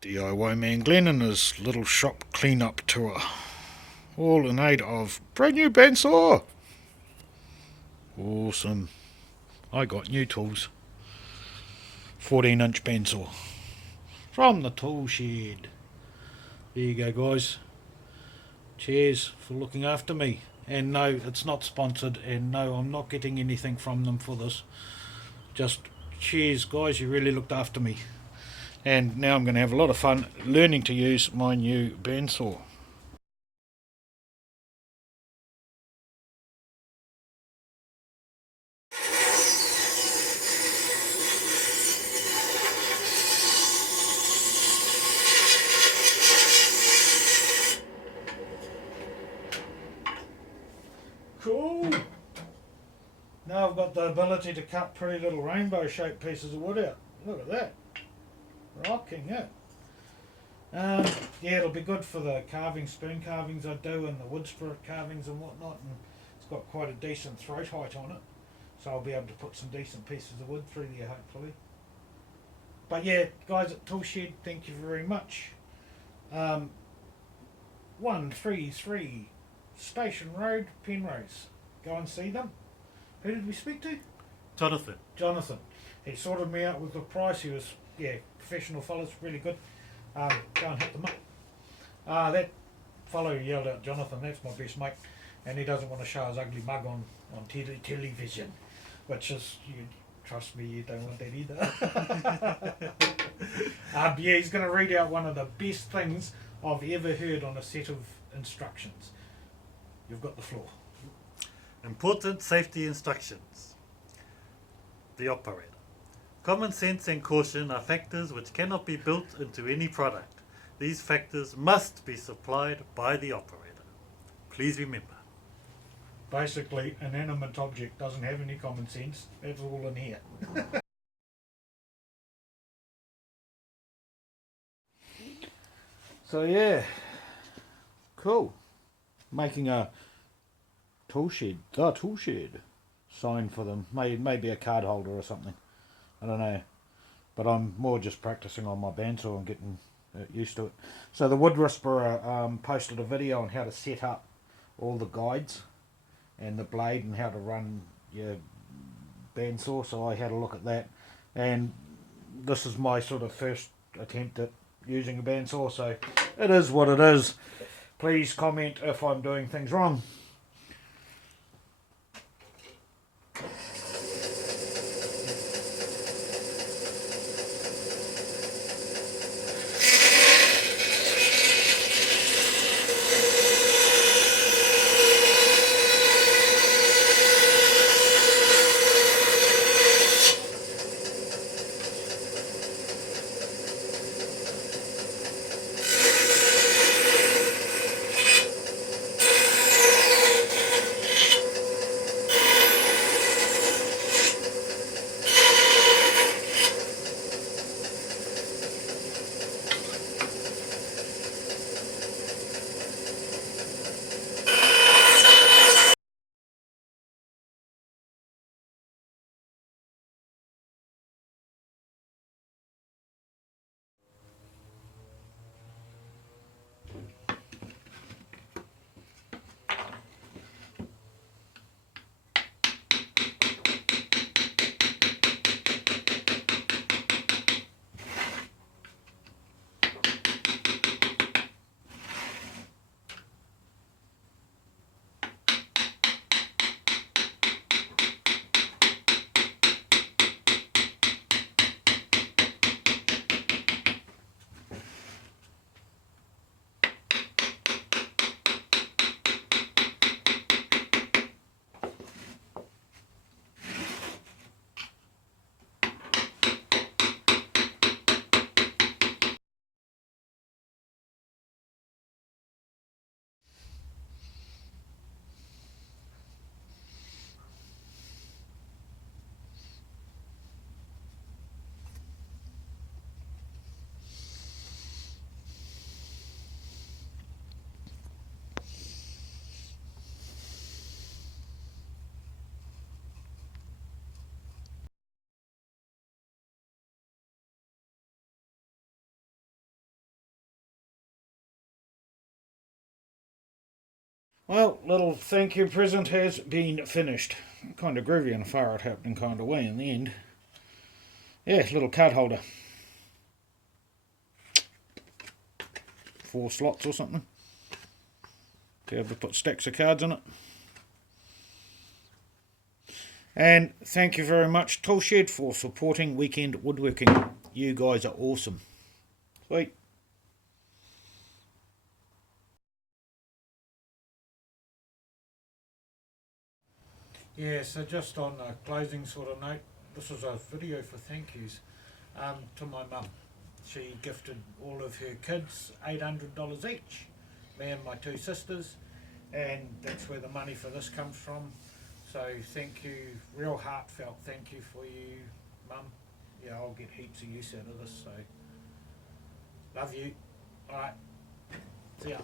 D.I.Y Man Glen and his little shop clean-up tour. All in aid of brand new bandsaw. Awesome. I got new tools. 14-inch bandsaw. From the tool shed. There you go, guys. Cheers for looking after me. And no, it's not sponsored, and no, I'm not getting anything from them for this. Just cheers, guys, you really looked after me. And now I'm going to have a lot of fun learning to use my new bandsaw. Cool! Now I've got the ability to cut pretty little rainbow shaped pieces of wood out. Look at that. Rocking it. Yeah, it'll be good for the spoon carvings I do, and the wood spirit carvings and whatnot. And it's got quite a decent throat height on it, so I'll be able to put some decent pieces of wood through there, hopefully. But yeah, guys at Toolshed, thank you very much. 133 Station Road, Penrose. Go and see them. Who did we speak to? Jonathan. Jonathan. He sorted me out with the price. He was, professional fellas, really good. Go and hit them up. That fellow who yelled out Jonathan, that's my best mate, and he doesn't want to show his ugly mug on television, which is, you trust me, you don't want that either. Yeah, he's going to read out one of the best things I've ever heard on a set of instructions. You've got the floor. Important safety instructions. The operator. Common sense and caution are factors which cannot be built into any product. These factors must be supplied by the operator. Please remember. Basically, an inanimate object doesn't have any common sense. That's all in here. So yeah, cool. Making a the tool shed sign for them. Maybe a card holder or something. I don't know. But I'm more just practicing on my bandsaw and getting used to it. So the Wood Whisperer posted a video on how to set up all the guides and the blade and how to run your bandsaw. So I had a look at that. And this is my sort of first attempt at using a bandsaw. So it is what it is. Please comment if I'm doing things wrong. Well, little thank you present has been finished. Kind of groovy and far it happening kind of way in the end. Yeah, little card holder. 4 slots or something. Be able to put stacks of cards in it. And thank you very much, Toolshed, for supporting Weekend Woodworking. You guys are awesome. Sweet. Yeah, so just on a closing sort of note, this is a video for thank yous to my mum. She gifted all of her kids $800 each, me and my 2 sisters, and that's where the money for this comes from. So thank you, real heartfelt thank you for you, Mum. Yeah, I'll get heaps of use out of this, so love you. Alright, see ya.